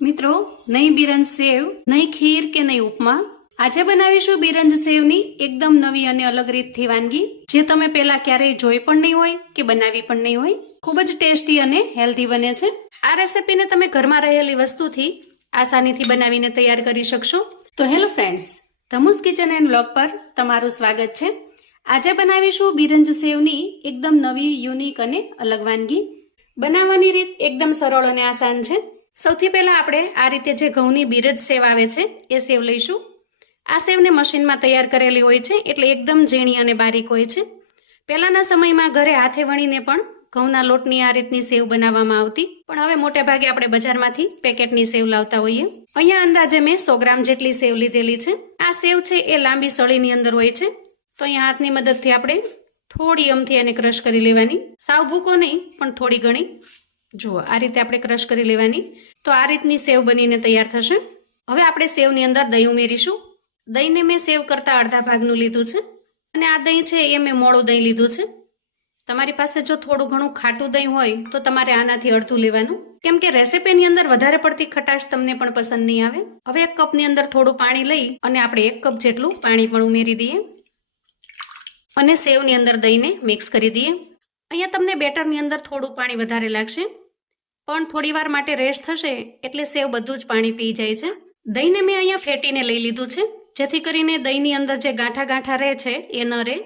મિત્રો, નહીં બિરંજ સેવ, નહીં ખીર કે નહીં ઉપમા. આજે બનાવીશું બિરંજ સેવની એકદમ નવી અને અલગ રીતથી વાનગી. જે તમે પહેલા ક્યારેય જોઈ પણ નહીં હોય કે બનાવી પણ નહીં હોય, ખૂબ જ ટેસ્ટી અને હેલ્ધી બને છે. આ રેસીપીને તમે ઘરમાં રહેલી વસ્તુથી આસાનીથી બનાવીને તૈયાર કરી શકશો. તો હેલો ફ્રેન્ડ્સ, ધમુસ કિચન એન્ડ બ્લોગ પર તમારું સ્વાગત છે. આજે બનાવીશું બિરંજ સેવની એકદમ નવી, યુનિક અને અલગ વાનગી. બનાવવાની રીત એકદમ સરળ અને આસાન છે. સૌથી પહેલાં આપણે આ રીતે જે ઘઉંની બીરજ સેવ આવે છે, એ સેવ લઈશું. આ સેવને મશીનમાં તૈયાર કરેલી હોય છે, એટલે એકદમ ઝીણી અને બારીક હોય છે. પહેલાંના સમયમાં ઘરે હાથે વણીને પણ ઘઉંના લોટની આ રીતની સેવ બનાવવામાં આવતી. પણ હવે મોટે ભાગે આપણે બજારમાંથી પેકેટની સેવ લાવતા હોઈએ. અહીંયા અંદાજે મેં સો ગ્રામ જેટલી સેવ લીધેલી છે. આ સેવ છે, એ લાંબી સળીની અંદર હોય છે. તો અહીંયા હાથની મદદથી આપણે થોડી અમથી એને ક્રશ કરી લેવાની. સાવ ભૂકો નહીં, પણ થોડી ઘણી. જુઓ, આ રીતે આપણે ક્રશ કરી લેવાની. તો આ રીતની સેવ બનીને તૈયાર થશે. હવે આપણે સેવની અંદર દહીં ઉમેરીશું. દહીંને મેં સેવ કરતાં અડધા ભાગનું લીધું છે. અને આ દહીં છે એ મેં મોડું દહીં લીધું છે. તમારી પાસે જો થોડું ઘણું ખાટું દહીં હોય, તો તમારે આનાથી અડધું લેવાનું. કેમ કે રેસીપીની અંદર વધારે પડતી ખટાશ તમને પણ પસંદ નહીં આવે. હવે એક કપની અંદર થોડું પાણી લઈ અને આપણે એક કપ જેટલું પાણી પણ ઉમેરી દઈએ. અને સેવની અંદર દહીંને મિક્સ કરી દઈએ. અહીંયા તમને બેટરની અંદર થોડું પાણી વધારે લાગશે. પણ થોડી વાર માટે રેસ્ટ થશે એટલે સેવ બધું જ પાણી પી જાય છે. દહીંને મેં અહીંયા ફેટીને લઈ લીધું છે. જેથી કરીને દહીંની અંદર જે ગાંઠા ગાંઠા રહે છે એ ન રહે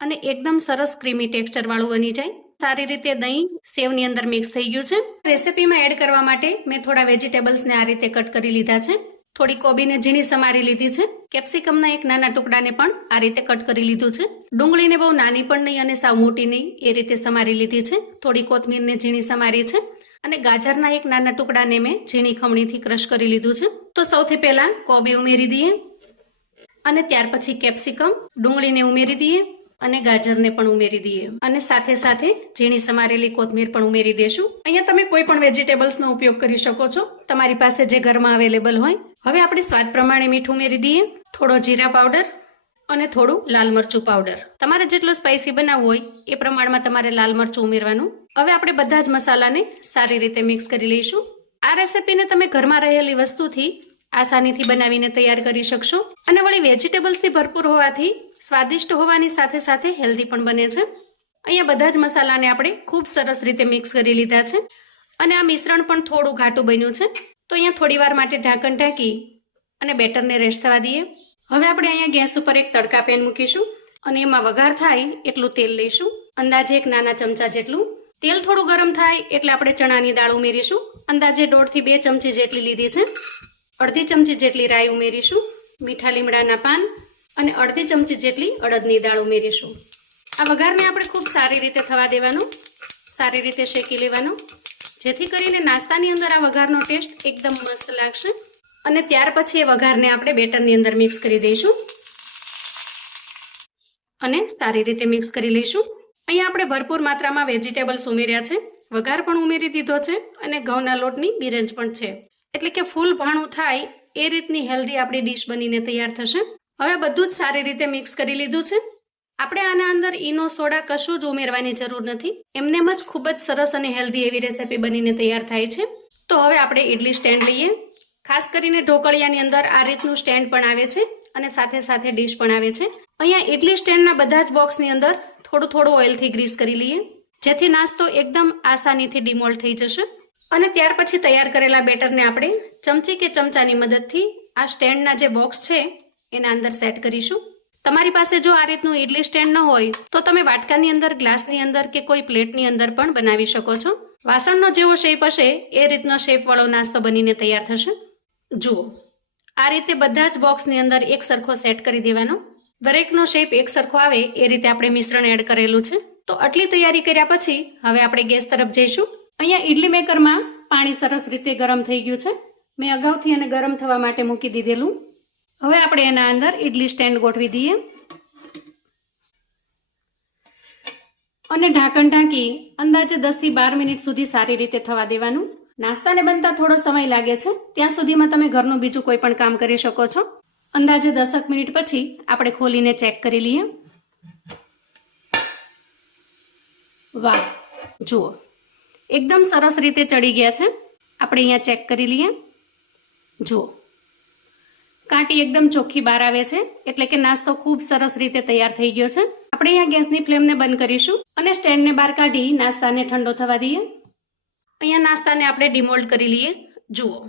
અને એકદમ સરસ ક્રીમી ટેક્સચરવાળું બની જાય. સારી રીતે દહીં સેવની અંદર મિક્સ થઈ ગયું છે. રેસિપીમાં એડ કરવા માટે મેં થોડા વેજીટેબલ્સને આ રીતે કટ કરી લીધા છે. થોડી કોબીને ઝીણી સમારી લીધી છે. કેપ્સિકમના એક નાના ટુકડાને પણ આ રીતે કટ કરી લીધું છે. ડુંગળીને બહુ નાની પણ નહીં અને સાવ મોટી નહીં, એ રીતે સમારી લીધી છે. થોડી કોથમીરને ઝીણી સમારી છે. અને ગાજરના એક નાના ટુકડાને મેં ઝીણી ખમણીથી ક્રશ કરી લીધું છે. તો સૌથી પહેલાં કોબી ઉમેરી દઈએ અને ત્યાર પછી કેપ્સિકમ ડુંગળીને ઉમેરી દઈએ અને ગાજરને પણ ઉમેરી દઈએ. અને સાથે સાથે ઝીણી સમારેલી કોથમીર પણ ઉમેરી દેશું. અહીંયા તમે કોઈ પણ વેજીટેબલ્સનો ઉપયોગ કરી શકો છો. તમારી પાસે જે ઘરમાં અવેલેબલ હોય. હવે આપણે સ્વાદ પ્રમાણે મીઠું ઉમેરી દઈએ. થોડો જીરા પાવડર અને થોડું લાલ મરચું પાવડર તમારે જેટલું સ્પાઇસી બનાવવું હોય, એ પ્રમાણમાં તમારે લાલ મરચું ઉમેરવાનું. હવે આપણે બધા જ મસાલાને સારી રીતે મિક્સ કરી લઈશું. આ રેસીપીને તમે ઘરમાં રહેલી વસ્તુથી આસાનીથી બનાવીને તૈયાર કરી શકશો અને વળી વેજીટેબલ્સથી ભરપૂર હોવાથી સ્વાદિષ્ટ હોવાની સાથે સાથે હેલ્ધી પણ બને છે. અહીંયા બધા જ મસાલાને આપણે ખૂબ સરસ રીતે મિક્સ કરી લીધા છે. અને આ મિશ્રણ પણ થોડું ઘાટું બન્યું છે. તો અહીંયા થોડી વાર માટે ઢાંકણ ઢાંકી અને બેટરને રેસ્ટ થવા દઈએ. હવે આપણે અહીંયા ગેસ ઉપર એક તડકા પેન મૂકીશું અને એમાં વઘાર થાય એટલું તેલ લઈશું. અંદાજે એક નાના ચમચા જેટલું. તેલ થોડું ગરમ થાય એટલે આપણે ચણાની દાળ ઉમેરીશું. અંદાજે દોઢથી બે ચમચી જેટલી લીધી છે. અડધી ચમચી જેટલી રાઈ ઉમેરીશું, મીઠા લીમડાના પાન અને અડધી ચમચી જેટલી અડદની દાળ ઉમેરીશું. આ વઘારને આપણે ખૂબ સારી રીતે થવા દેવાનું, સારી રીતે શેકી લેવાનું. જેથી કરીને નાસ્તાની અંદર આ વઘારનો ટેસ્ટ એકદમ મસ્ત લાગશે. અને ત્યાર પછી એ વઘારને આપણે બેટરની અંદર મિક્સ કરી દઈશું. અને સારી રીતે મિક્સ કરી લઈશું. અહીંયા આપણે ભરપૂર માત્રામાં વેજીટેબલ્સ ઉમેર્યા છે. વઘાર પણ ઉમેરી દીધો છે અને ઘઉંના લોટની બિરંજ પણ છે. એટલે કે ફૂલ ભાણું થાય એ રીતની હેલ્ધી આપણી ડીશ બનીને તૈયાર થશે. હવે બધું જ સારી રીતે મિક્સ કરી લીધું છે. આપણે આના અંદર ઈનો સોડા કશું જ ઉમેરવાની જરૂર નથી. એમનેમ જ ખૂબ જ સરસ અને હેલ્ધી એવી રેસિપી બનીને તૈયાર થાય છે. તો હવે આપણે ઇડલી સ્ટેન્ડ લઈએ. ખાસ કરીને ઢોકળિયાની અંદર આ રીતનું સ્ટેન્ડ પણ આવે છે અને સાથે સાથે ડીશ પણ આવે છે. અહીંયા ઇડલી સ્ટેન્ડના બધા જ બોક્સની અંદર થોડું થોડું ઓઇલથી ગ્રીસ કરી લઈએ. જેથી નાસ્તો એકદમ આસાનીથી ડિમોલ્ડ થઈ જશે. અને ત્યાર પછી તૈયાર કરેલા બેટરને આપણે ચમચી કે ચમચાની મદદથી આ સ્ટેન્ડના જે બોક્સ છે એના અંદર સેટ કરીશું. તમારી પાસે જો આ રીતનું ઇડલી સ્ટેન્ડ ન હોય, તો તમે વાટકાની અંદર, ગ્લાસની અંદર કે કોઈ પ્લેટની અંદર પણ બનાવી શકો છો. વાસણનો જેવો શેપ હશે, એ રીતનો શેપવાળો નાસ્તો બનીને તૈયાર થશે. જુઓ. આ રીતે બધા જ બોક્સની અંદર એક સરખો સેટ કરી દેવાનો. દરેકનો શેપ એક સરખો આવે, એ રીતે આપણે મિશ્રણ એડ કરેલું છે. તો આટલી તૈયારી કર્યા પછી, હવે આપણે ગેસ તરફ જઈશું. અહીંયા ઇડલી મેકરમાં પાણી સરસ રીતે ગરમ થઈ ગયું છે. મેં અગાઉથી એને ગરમ થવા માટે મૂકી દીધેલું. હવે આપણે એના અંદર ઇડલી સ્ટેન્ડ ગોઠવી દઈએ. અને ઢાંકણ ઢાંકી અંદાજે દસથી બાર મિનિટ સુધી સારી રીતે થવા દેવાનું. નાસ્તાને બનતા થોડો સમય લાગે છે. ત્યાં સુધીમાં તમે ઘરનું બીજું કોઈ પણ કામ કરી શકો છો. અંદાજે દસક મિનિટ પછી આપણે ખોલીને ચેક કરી લઈએ. વાહ, જુઓ. એકદમ સરસ રીતે ચડી ગયા છે. આપણે અહીંયા ચેક કરી લઈએ. જુઓ. કાંટી એકદમ ચોખ્ખી બહાર આવે છે, એટલે કે નાસ્તો ખૂબ સરસ રીતે તૈયાર થઈ ગયો છે. આપણે અહીંયા ગેસની ફ્લેમને બંધ કરીશું અને સ્ટેન્ડને બહાર કાઢી નાસ્તાને ઠંડો થવા દઈએ. અહીંયા નાસ્તાને આપણે ડિમોલ્ડ કરી લઈએ. જુઓ.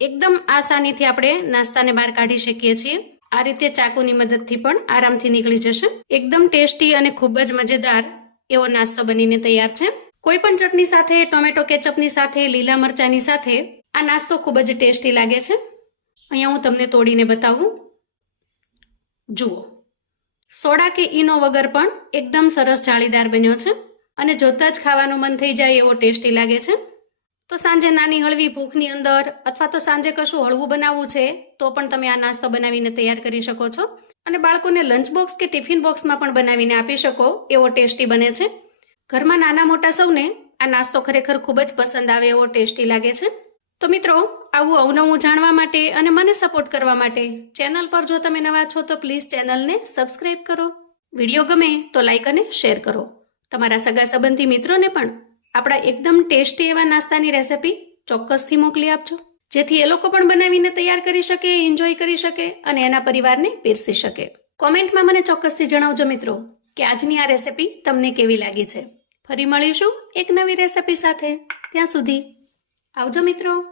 એકદમ આસાનીથી આપણે નાસ્તાને બહાર કાઢી શકીએ છીએ. આ રીતે ચાકુની મદદથી પણ આરામથી નીકળી જશે. એકદમ ટેસ્ટી અને ખૂબ જ મજેદાર એવો નાસ્તો બનીને તૈયાર છે. કોઈ પણ ચટણી સાથે, ટોમેટો કેચઅપની સાથે, લીલા મરચાંની સાથે આ નાસ્તો ખૂબ જ ટેસ્ટી લાગે છે. અહીંયા હું તમને તોડીને બતાવું. જુઓ. સોડા કે ઈનો વગર પણ એકદમ સરસ જાળીદાર બન્યો છે. અને જોતાં જ ખાવાનું મન થઈ જાય એવો ટેસ્ટી લાગે છે. તો સાંજે નાની હળવી ભૂખની અંદર અથવા તો સાંજે કશું હળવું બનાવવું છે, તો પણ તમે આ નાસ્તો બનાવીને તૈયાર કરી શકો છો. અને બાળકોને લંચ બોક્સ કે ટિફિન બોક્સમાં પણ બનાવીને આપી શકો, એવો ટેસ્ટી બને છે. ઘરમાં નાના મોટા સૌને આ નાસ્તો ખરેખર ખૂબ જ પસંદ આવે એવો ટેસ્ટી લાગે છે. તો મિત્રો, આવું અવનવું જાણવા માટે અને મને સપોર્ટ કરવા માટે ચેનલ પર જો તમે નવા છો તો પ્લીઝ ચેનલને સબસ્ક્રાઇબ કરો. વીડિયો ગમે તો લાઈક અને શેર કરો. તમારા સગા સંબંધી મિત્રોને પણ આપણા એકદમ ટેસ્ટી એવા નાસ્તાની રેસિપી ચોક્કસથી મોકલી આપજો. જેથી એ લોકો પણ બનાવીને તૈયાર કરી શકે એન્જોય કરી શકે અને એના પરિવારને પીરસી શકે. કોમેન્ટમાં મને ચોક્કસથી જણાવજો મિત્રો કે આજની આ રેસિપી તમને કેવી લાગી છે. ફરી મળીશું એક નવી રેસિપી સાથે. ત્યાં સુધી આવજો મિત્રો.